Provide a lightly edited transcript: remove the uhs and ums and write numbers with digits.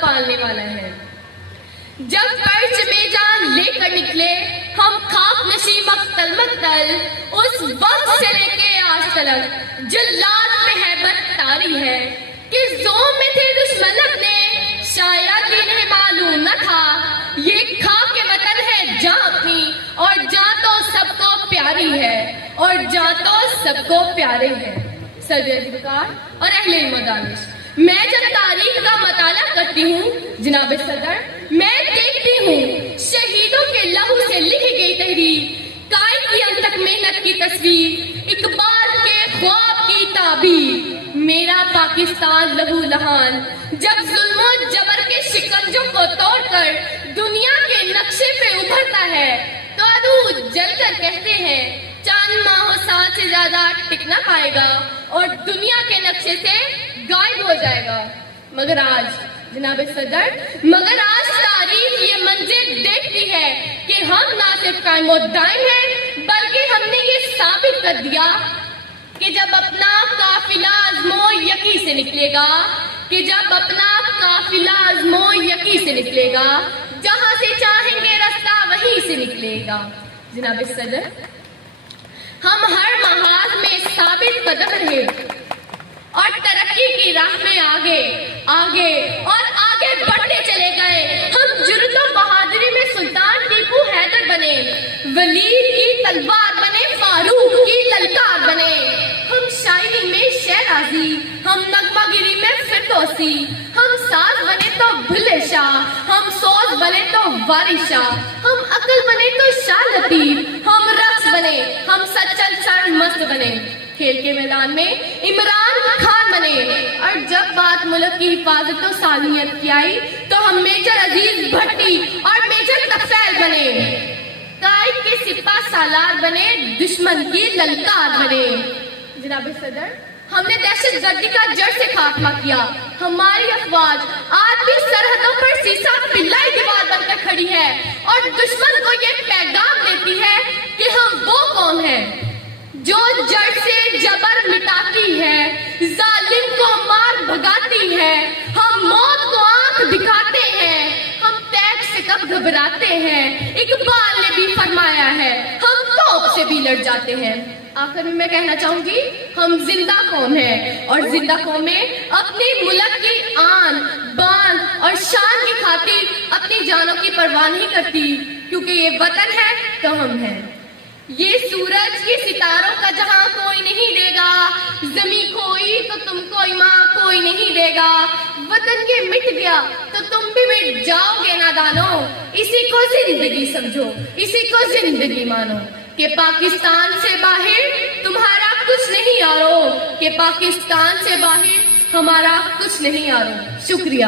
پالنے والا ہے۔ جب پرچم جان لے کر نکلے ہم خاک نشیں مقتل مقتل، اس وقت سے لے کے آج تلک جلاد پہ ہیبت طاری ہے۔ کس زوم میں تھے دشمن اپنے شاید انہیں معلوم نہ تھا، یہ خاک کے وطن ہے جاں اپنی اور جاں تو سب کو پیاری ہے، اور جاں تو سب کو پیارے ہے۔ صدر ادبکار اور اہل مدانش، میں جب تاریخ کا مطالعہ کرتی ہوں جناب صدر، میں دیکھتی ہوں شہیدوں کے لہو سے لکھی گئی تحریر، قائد کی انتک محنت کی تصویر، اقبال کے خواب کی تعبیر، میرا پاکستان لہو لہان جب ظلم و جبر کے شکنجوں کو توڑ کر دنیا کے نقشے پہ ابھرتا ہے تو عدو جل کر کہتے ہیں چاند ماہ و سال سے زیادہ ٹک نہ پائے گا اور دنیا کے نقشے سے غائب ہو جائے گا۔ مگر آج جناب صدر، مگر آج تاریخ یہ منظر دیکھتی ہے کہ ہم نہ صرف قائم و دائم ہیں بلکہ ہم نے یہ ثابت کر دیا کہ جب اپنا قافلہ عزم و یقین سے نکلے گا، کہ جب اپنا قافلہ عزم و یقین سے نکلے گا، جہاں سے چاہیں گے رستہ وہیں سے نکلے گا۔ جناب صدر، ہم ہر محاذ میں ثابت قدم رہے اور ترقی کی راہ میں آگے آگے اور آگے بڑھتے چلے گئے۔ ہم جرأت و بہادری میں سلطان ٹیپو حیدر بنے، ولید کی تلوار بنے، فاروق کی للکار بنے۔ ہم شاعری میں شیرازی، ہم نغمہ گیری میں فردوسی، ہم ساز بنے تو بھلے شاہ، ہم سوز بنے تو وارث شاہ، ہم عقل بنے تو شاہ لطیف، ہم رقص بنے، ہم سچل سر مست بنے۔ کھیل کے میدان میں عمران خان بنے، اور جب بات ملک کی حفاظت و سالمیت کی آئی تو ہم میجر عزیز بھٹی اور میجر تفیل بنے۔ قائد کے سپاہ سالار بنے، دشمن کی للکار بنے۔ جناب صدر، ہم نے دہشت گردی کا جڑ سے خاتمہ کیا۔ ہماری افواج آج بھی سرحدوں پر سیسا پلائی دیوار بن کر کھڑی ہے اور دشمن کو یہ پیغام دیتی ہے کہ ہم وہ قوم ہیں جو جڑ سے جبر مٹاتی ہے، ظالم کو مار بھگاتی ہے۔ ہم موت کو آنکھ دکھاتے ہیں، ہم تیغ سے کب گھبراتے ہیں۔ اقبال نے بھی فرمایا ہے ہم توپ سے بھی لڑ جاتے ہیں۔ آخر میں کہنا چاہوں گی ہم زندہ قوم ہیں، اور زندہ قومیں اپنی ملک کی آن بان اور شان کی خاطر اپنی جانوں کی پرواہ نہیں کرتی، کیونکہ یہ وطن ہے تو ہم ہیں۔ یہ سورج کے ستاروں کا جہاں کوئی نہیں دے گا، زمین کھوئی تو تم کو ماں کوئی نہیں دے گا۔ وطن کے مٹ گیا تو تم بھی مٹ جاؤ گے نادانو۔ اسی کو زندگی سمجھو، اسی کو زندگی مانو کہ پاکستان سے باہر تمہارا کچھ نہیں آرو، کہ پاکستان سے باہر ہمارا کچھ نہیں آرو۔ شکریہ۔